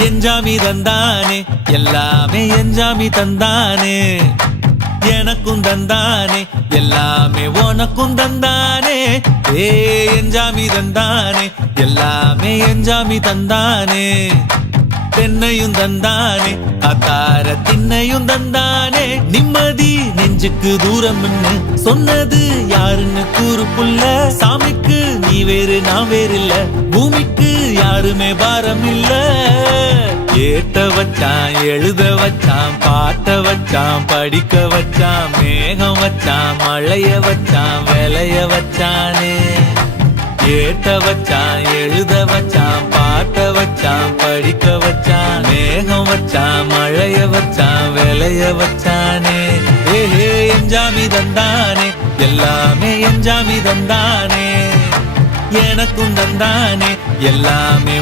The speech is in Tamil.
எஞ்சாமி தந்தானே எல்லாமே எஞ்சாமி தந்தானே எனக்கும் தந்தானே எல்லாமே உனக்கும் தந்தானே ஏ எஞ்சாமி தந்தானே எல்லாமே எஞ்சாமி தந்தானே தென்னையும் தந்தானே அத்தார திண்ணையும் தந்தானே நிம்மதி நெஞ்சுக்கு தூரம்னு சொன்னது யாருன்னு கூறு புள்ள சாமிக்கு நீ வேறு நான் வேறு இல்ல பூமிக்கு யாருமே பாரம் இல்ல ஏத்த வச்சான் எழுத வச்சான் பாட்ட வச்சான் படிக்க வச்சான் மேகம் வச்சான் மழைய வச்சான் விளைய வச்சானே ஏத்த வச்சான் எழுத வச்சான் பாட்ட வச்சான் படிக்க வச்சான் மேகம் வச்சான் மழைய வச்சான் விளைய வச்சானே ஏஹே எஞ்சாமி தந்தானே எல்லாமே எஞ்சாமி தந்தானே எனக்கும் தந்தானே எல்லாமே